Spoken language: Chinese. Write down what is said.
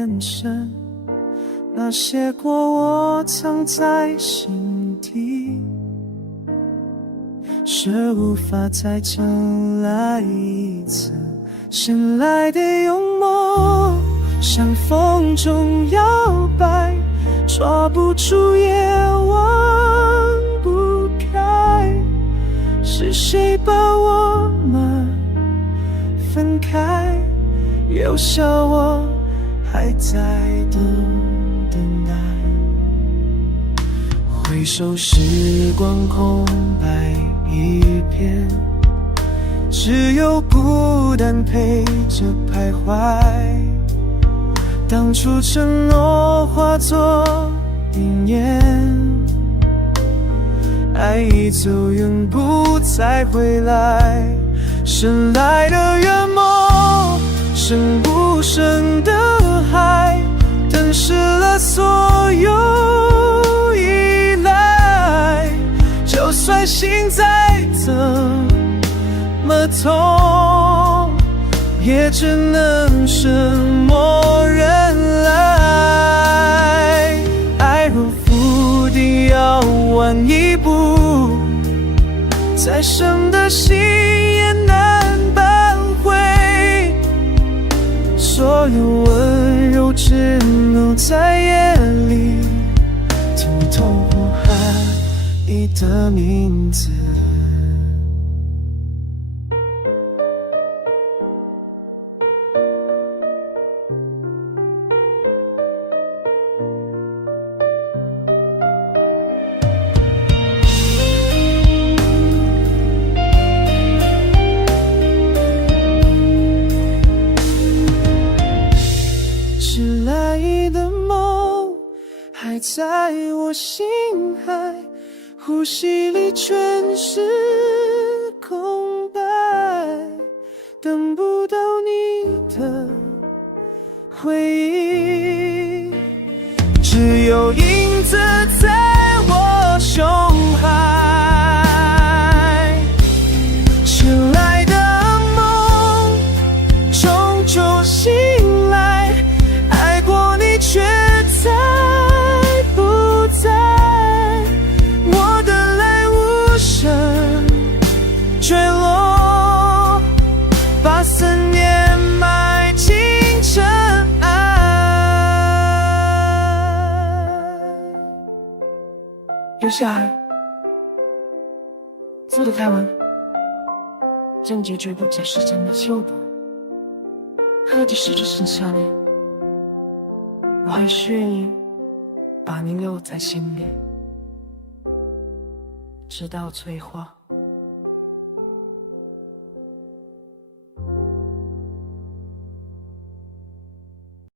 眼神，那些过我藏在心底，是无法再将来一次醒来的幽默，像风中摇摆，抓不住也忘不开。是谁把我们分开，留下我还在等待。回首时光空白一片，只有孤单陪着徘徊。当初承诺化作云烟，爱已走远不再回来。深来的远梦，深不深的海，吞噬了所有依赖。就算心再怎么痛，也只能是默认来。爱如浮堤，要晚一步，再深的心也难挽回。所有温柔只能在夜里偷偷呼喊你的名字。迟来的梦还在我心海，呼吸里全是空白，等不到你的回忆，只有影子在我胸海。迟来的梦终究醒来，爱过你却再不在。我的泪无声坠落，把思念埋进尘埃。留下爱，速度开文，症结绝不解时间的秀逗，何其是只剩下你，我还是愿意把你留在心里，直到催化。